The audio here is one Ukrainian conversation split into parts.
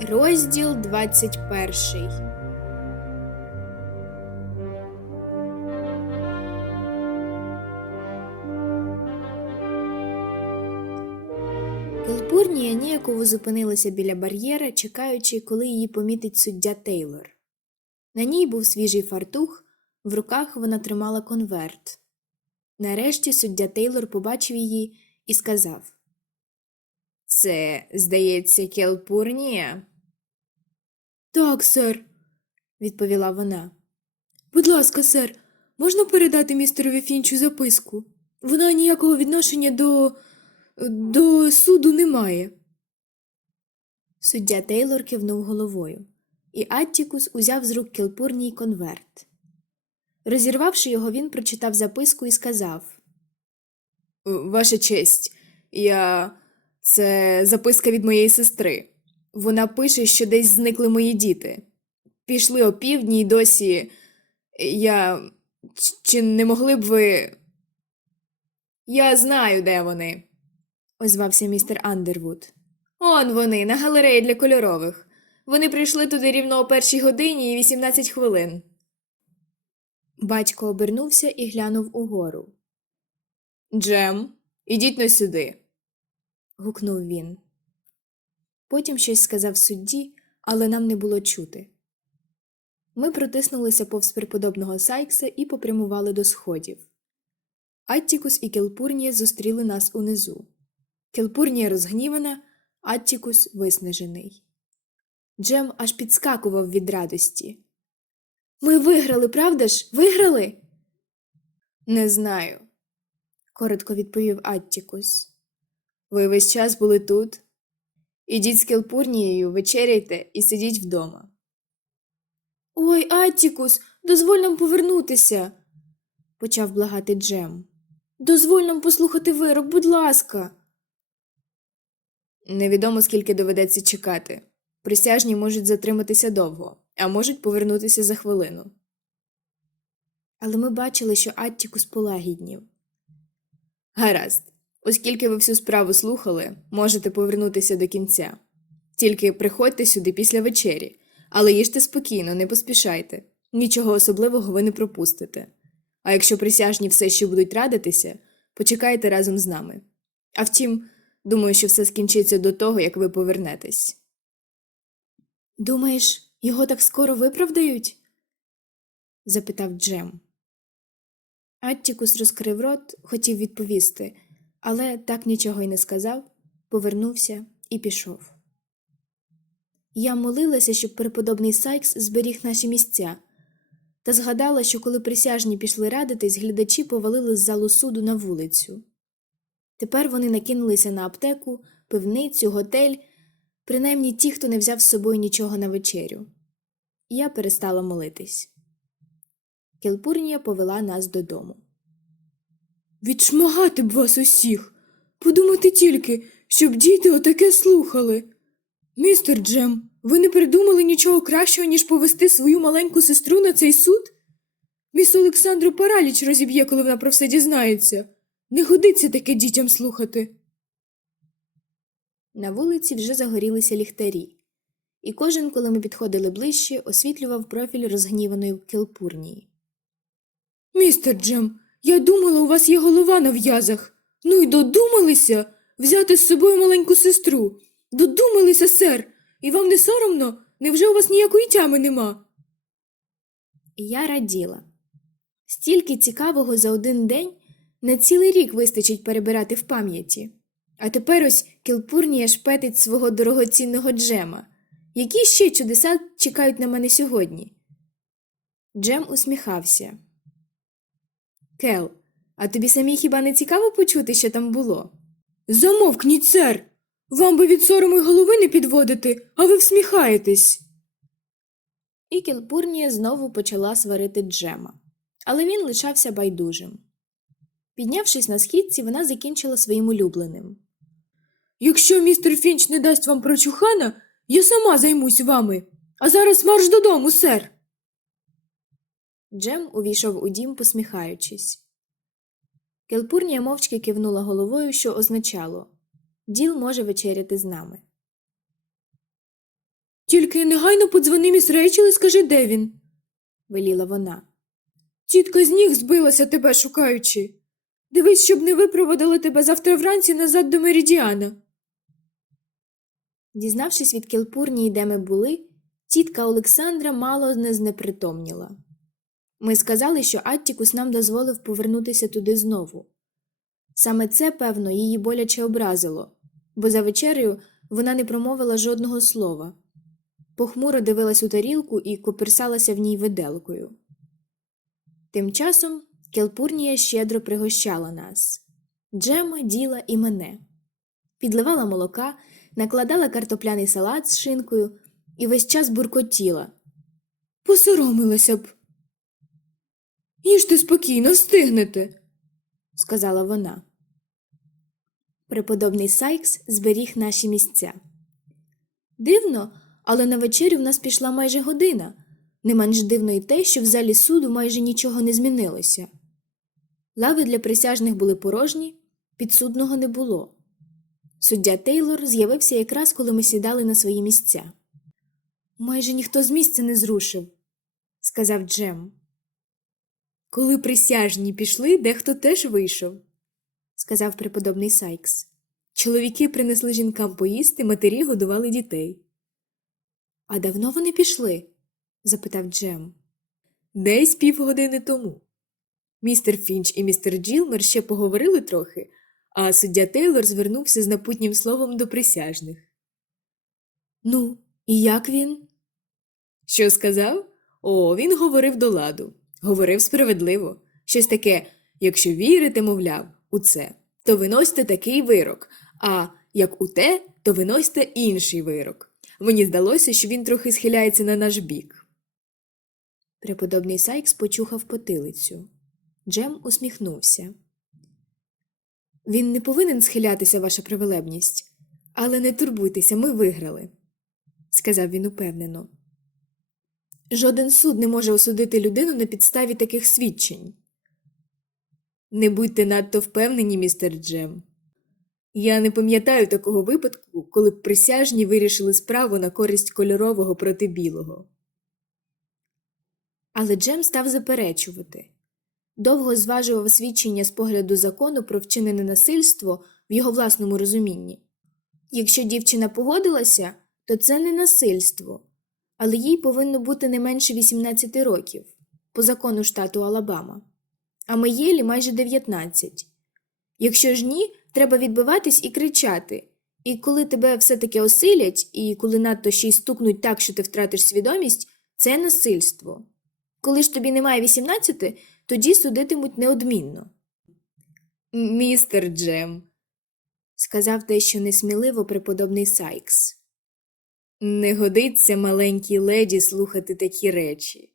Розділ 21 Келпурнія ніяково зупинилася біля бар'єра, чекаючи, коли її помітить суддя Тейлор. На ній був свіжий фартух, в руках вона тримала конверт. Нарешті суддя Тейлор побачив її і сказав Це, здається, Келпурнія? Так, сер, відповіла вона. Будь ласка, сер, можна передати містерові Фінчу записку? Вона ніякого відношення до. до суду не має. Суддя Тейлор кивнув головою, і Аттікус узяв з рук Келпурній конверт. Розірвавши його, він прочитав записку і сказав Ваша честь, я. Це записка від моєї сестри. Вона пише, що десь зникли мої діти. Пішли опівдні й досі. Я. Чи не могли б ви. Я знаю, де вони, озвався містер Андервуд. Он вони, на галереї для кольорових. Вони прийшли туди рівно о першій годині і 18 хвилин. Батько обернувся і глянув угору. Джем, ідіть на сюди. Гукнув він. Потім щось сказав судді, але нам не було чути. Ми протиснулися повз преподобного Сайкса і попрямували до сходів. Аттікус і Келпурнія зустріли нас унизу. Келпурнія розгнівана, Аттікус виснажений. Джем аж підскакував від радості. Ми виграли, правда ж? Виграли? Не знаю, коротко відповів Аттікус. Ви весь час були тут. Ідіть з Келпурнією, вечеряйте і сидіть вдома. Ой, Аттікус, дозволь нам повернутися, почав благати Джем. Дозволь нам послухати вирок, будь ласка. Невідомо, скільки доведеться чекати. Присяжні можуть затриматися довго, а можуть повернутися за хвилину. Але ми бачили, що Аттікус полагіднів. Гаразд, оскільки ви всю справу слухали, можете повернутися до кінця. Тільки приходьте сюди після вечері, але їжте спокійно, не поспішайте. Нічого особливого ви не пропустите. А якщо присяжні все ще будуть радитися, почекайте разом з нами. А втім, думаю, що все скінчиться до того, як ви повернетесь. Думаєш, його так скоро виправдають? запитав Джем. Аттікус розкрив рот, хотів відповісти, але так нічого й не сказав, повернувся і пішов. Я молилася, щоб преподобний Сайкс зберіг наші місця, та згадала, що коли присяжні пішли радитись, глядачі повалили з залу суду на вулицю. Тепер вони накинулися на аптеку, пивницю, готель, принаймні ті, хто не взяв з собою нічого на вечерю. Я перестала молитись. Келпурнія повела нас додому. Відшмагати б вас усіх. Подумати тільки, щоб діти отаке слухали. Містер Джем, ви не придумали нічого кращого, ніж повести свою маленьку сестру на цей суд? Міс Олександру параліч розіб'є, коли вона про все дізнається. Не годиться таке дітям слухати. На вулиці вже загорілися ліхтарі, і кожен, коли ми підходили ближче, освітлював профіль розгніваної келпурнії. Містер Джем, я думала, у вас є голова на в'язах. Ну й додумалися взяти з собою маленьку сестру. Додумалися, сер, і вам не соромно? Невже у вас ніякої тями нема? Я раділа. Стільки цікавого за один день на цілий рік вистачить перебирати в пам'яті. А тепер ось Кілпурнія шпетить свого дорогоцінного Джема. Які ще чудеса чекають на мене сьогодні? Джем усміхався. Кел, а тобі самі хіба не цікаво почути, що там було? Замовкніть, сер. Вам би від сорому голови не підводити, а ви всміхаєтесь. І Кілпурнія знову почала сварити Джема, але він лишався байдужим. Піднявшись на східці, вона закінчила своїм улюбленим. Якщо містер Фінч не дасть вам прочухана, я сама займусь вами. А зараз марш додому, сер. Джем увійшов у дім, посміхаючись. Келпурнія мовчки кивнула головою, що означало Діл може вечеряти з нами. Тільки негайно подзвони міс Рейчел і скажи, де він, веліла вона. Тітка з ніг збилася тебе шукаючи. Дивись, щоб не випроводили тебе завтра вранці назад до Меридіана. Дізнавшись від Келпурнії, де ми були, тітка Олександра мало не знепритомніла. Ми сказали, що Аттікус нам дозволив повернутися туди знову. Саме це, певно, її боляче образило, бо за вечерею вона не промовила жодного слова. Похмуро дивилась у тарілку і коперсалася в ній виделкою. Тим часом Келпурнія щедро пригощала нас Джема, діла і мене. Підливала молока, накладала картопляний салат з шинкою і весь час буркотіла. Посоромилася б. Їжте спокійно, встигнете, сказала вона. Преподобний Сайкс зберіг наші місця. Дивно, але на вечерю в нас пішла майже година. Не менш дивно й те, що в залі суду майже нічого не змінилося. Лави для присяжних були порожні, підсудного не було. Суддя Тейлор з'явився якраз коли ми сідали на свої місця. Майже ніхто з місця не зрушив, сказав Джем. Коли присяжні пішли, дехто теж вийшов, сказав преподобний Сайкс. Чоловіки принесли жінкам поїсти, матері годували дітей. А давно вони пішли? запитав Джем. Десь півгодини тому. Містер Фінч і містер Джилмер ще поговорили трохи, а суддя Тейлор звернувся з напутнім словом до присяжних. Ну, і як він? Що сказав? О, він говорив до ладу. Говорив справедливо. Щось таке, якщо вірите, мовляв, у це, то виносьте такий вирок, а як у те, то виносьте інший вирок. Мені здалося, що він трохи схиляється на наш бік. Преподобний Сайкс почухав потилицю. Джем усміхнувся. Він не повинен схилятися, ваша привелебність, але не турбуйтеся, ми виграли, сказав він упевнено. Жоден суд не може осудити людину на підставі таких свідчень. Не будьте надто впевнені, містер Джем. Я не пам'ятаю такого випадку, коли б присяжні вирішили справу на користь кольорового проти білого. Але Джем став заперечувати. Довго зважував свідчення з погляду закону про вчинене насильство в його власному розумінні. Якщо дівчина погодилася, то це не насильство, але їй повинно бути не менше 18 років по закону штату Алабама, а Меєлі майже 19. Якщо ж ні, треба відбиватись і кричати. І коли тебе все-таки осилять, і коли надто ще й стукнуть так, що ти втратиш свідомість, це насильство. Коли ж тобі немає 18, тоді судитимуть неодмінно. Містер Джем, сказав дещо несміливо преподобний Сайкс. Не годиться маленькій леді слухати такі речі.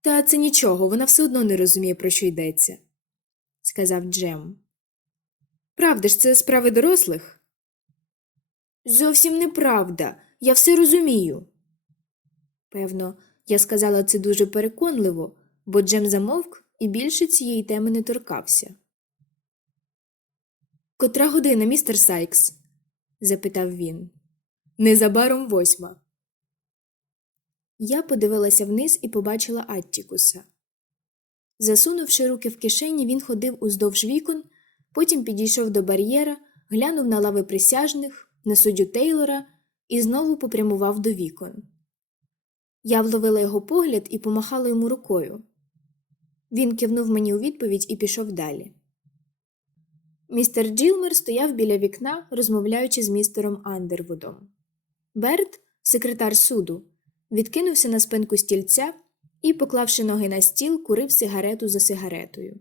Та це нічого, вона все одно не розуміє, про що йдеться, сказав Джем. Правда ж, це справи дорослих? Зовсім неправда. Я все розумію. Певно, я сказала це дуже переконливо, бо Джем замовк і більше цієї теми не торкався. Котра година, містер Сайкс? запитав він. Незабаром восьма. Я подивилася вниз і побачила Аттікуса. Засунувши руки в кишені, він ходив уздовж вікон, потім підійшов до бар'єра, глянув на лави присяжних, на суддю Тейлора і знову попрямував до вікон. Я вловила його погляд і помахала йому рукою. Він кивнув мені у відповідь і пішов далі. Містер Джилмер стояв біля вікна, розмовляючи з містером Андервудом. Берт, секретар суду, відкинувся на спинку стільця і, поклавши ноги на стіл, курив сигарету за сигаретою.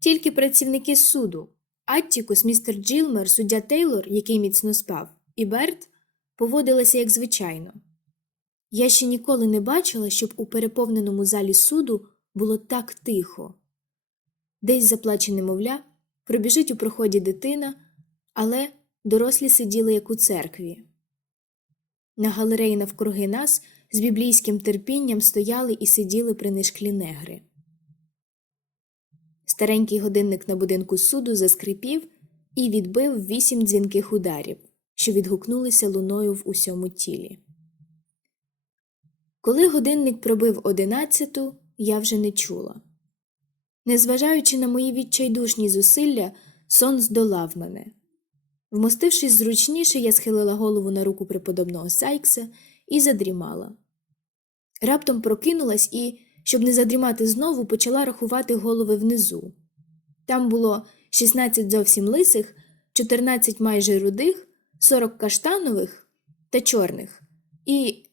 Тільки працівники суду, Аттікус, містер Джилмер, суддя Тейлор, який міцно спав, і Берт поводилися як звичайно. Я ще ніколи не бачила, щоб у переповненому залі суду було так тихо. Десь заплаче немовля, пробіжить у проході дитина, але дорослі сиділи як у церкві. На галереї навкруги нас з біблійським терпінням стояли і сиділи принишклі негри. Старенький годинник на будинку суду заскрипів і відбив вісім дзвінких ударів, що відгукнулися луною в усьому тілі. Коли годинник пробив одинадцяту, я вже не чула. Незважаючи на мої відчайдушні зусилля, сон здолав мене. Вмостившись зручніше, я схилила голову на руку преподобного Сайкса і задрімала. Раптом прокинулась і, щоб не задрімати знову, почала рахувати голови внизу. Там було 16 зовсім лисих, 14 майже рудих, 40 каштанових та чорних. І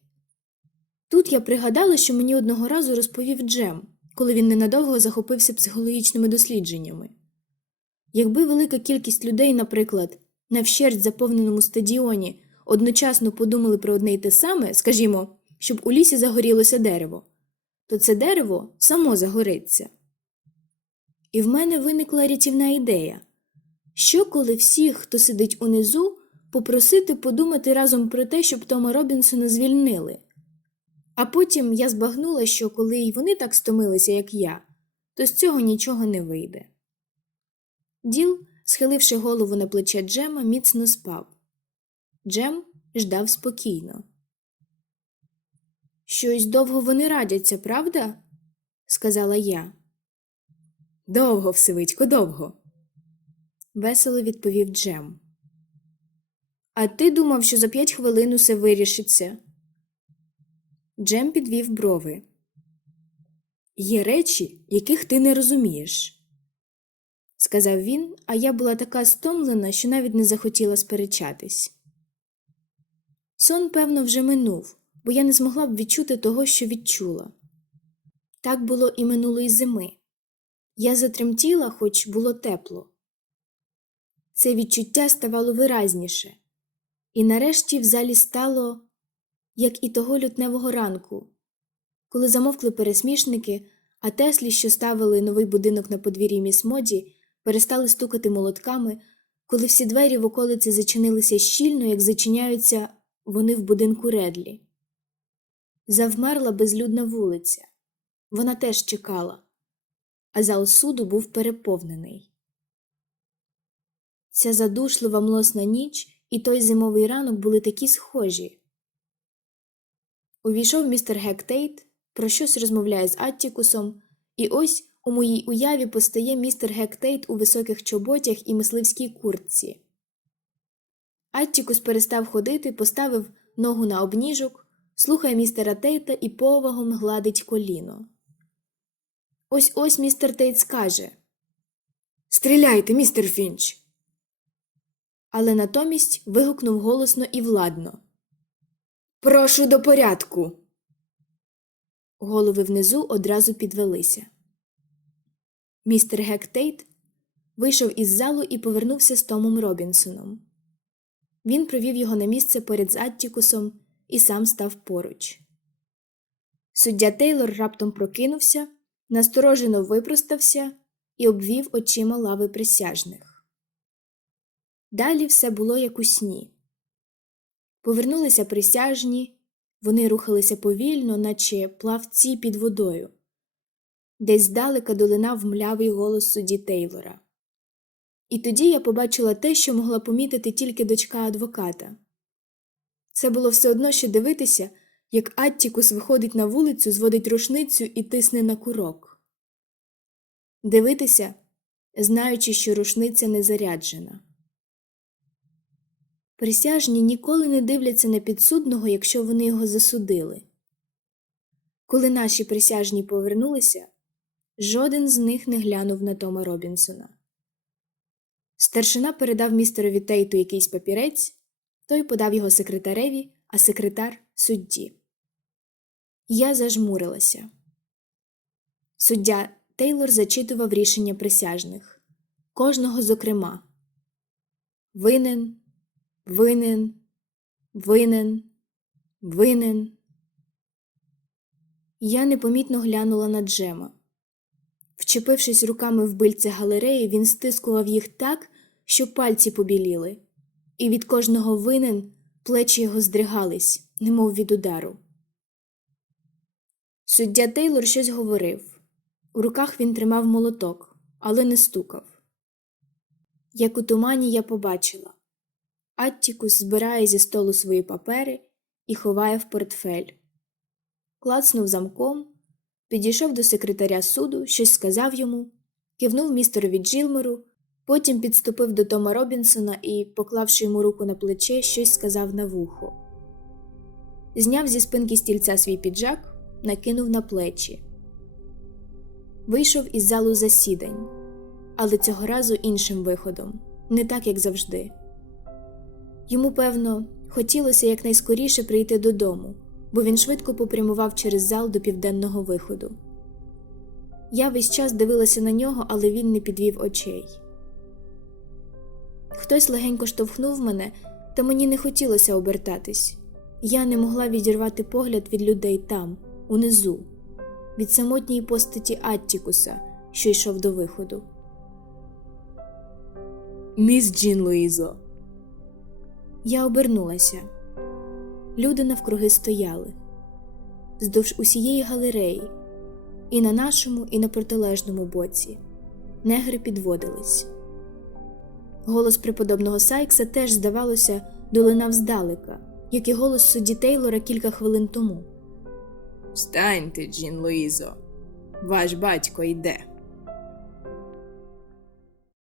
тут я пригадала, що мені одного разу розповів Джем, коли він ненадовго захопився психологічними дослідженнями. Якби велика кількість людей, наприклад, на вщерть заповненому стадіоні одночасно подумали про одне й те саме, скажімо, щоб у лісі загорілося дерево, то це дерево само загориться. І в мене виникла рятівна ідея що коли всіх, хто сидить унизу, попросити подумати разом про те, щоб Тома Робінсона звільнили. А потім я збагнула, що коли й вони так стомилися, як я, то з цього нічого не вийде. Діл, схиливши голову на плече Джема, міцно спав. Джем ждав спокійно. Щось довго вони радяться, правда? сказала я. Довго, Всевитько, довго. весело відповів Джем. А ти думав, що за п'ять хвилин усе вирішиться. Джем підвів брови. Є речі, яких ти не розумієш, сказав він, а я була така стомлена, що навіть не захотіла сперечатись. Сон, певно, вже минув, бо я не змогла б відчути того, що відчула. Так було і минулої зими. Я затремтіла, хоч було тепло. Це відчуття ставало виразніше, і нарешті в залі стало, як і того лютневого ранку, коли замовкли пересмішники, а Теслі, що ставили новий будинок на подвір'ї міс Моді, перестали стукати молотками, коли всі двері в околиці зачинилися щільно, як зачиняються вони в будинку Редлі. Завмерла безлюдна вулиця. Вона теж чекала, а зал суду був переповнений. Ця задушлива млосна ніч і той зимовий ранок були такі схожі. Увійшов містер Гектейт, про щось розмовляє з Аттікусом, і ось у моїй уяві постає містер Гектейт у високих чоботях і мисливській куртці. Аттікус перестав ходити, поставив ногу на обніжок, слухає містера Тейта і повагом гладить коліно. Ось ось містер Тейт скаже Стріляйте, містер Фінч. Але натомість вигукнув голосно і владно Прошу до порядку. Голови внизу одразу підвелися. Містер Гектейт вийшов із залу і повернувся з Томом Робінсоном. Він провів його на місце поряд з Аттікусом і сам став поруч. Суддя Тейлор раптом прокинувся, насторожено випростався і обвів очима лави присяжних. Далі все було як у сні. Повернулися присяжні, вони рухалися повільно, наче плавці під водою. Десь здалека долинав млявий голос судді Тейлора. І тоді я побачила те, що могла помітити тільки дочка адвоката. Це було все одно що дивитися, як Аттікус виходить на вулицю, зводить рушницю і тисне на курок. Дивитися, знаючи, що рушниця не заряджена. Присяжні ніколи не дивляться на підсудного, якщо вони його засудили. Коли наші присяжні повернулися, жоден з них не глянув на Тома Робінсона. Старшина передав містерові Тейту якийсь папірець, той подав його секретареві, а секретар судді. Я зажмурилася. Суддя Тейлор зачитував рішення присяжних, кожного зокрема. Винен, винен, винен, винен. Я непомітно глянула на Джема. Вчепившись руками в бильце галереї, він стискував їх так, що пальці побіліли, і від кожного винен плечі його здригались, немов від удару. Суддя Тейлор щось говорив. У руках він тримав молоток, але не стукав. Як у тумані я побачила Аттікус збирає зі столу свої папери і ховає в портфель. Клацнув замком, підійшов до секретаря суду, щось сказав йому, кивнув містерові Джилмеру, потім підступив до Тома Робінсона і, поклавши йому руку на плече, щось сказав на вухо. Зняв зі спинки стільця свій піджак, накинув на плечі. Вийшов із залу засідань, але цього разу іншим виходом, не так, як завжди. Йому, певно, хотілося якнайскоріше прийти додому, бо він швидко попрямував через зал до південного виходу. Я весь час дивилася на нього, але він не підвів очей. Хтось легенько штовхнув мене, та мені не хотілося обертатись. Я не могла відірвати погляд від людей там, унизу, від самотньої постаті Аттікуса, що йшов до виходу. Міс Джін Луїзо. Я обернулася. Люди навкруги стояли вздовж усієї галереї, і на нашому, і на протилежному боці. Негри підводились. Голос преподобного Сайкса теж, здавалося, долинав здалека, як і голос судді Тейлора кілька хвилин тому. Встаньте, Джін Луїзо. Ваш батько йде.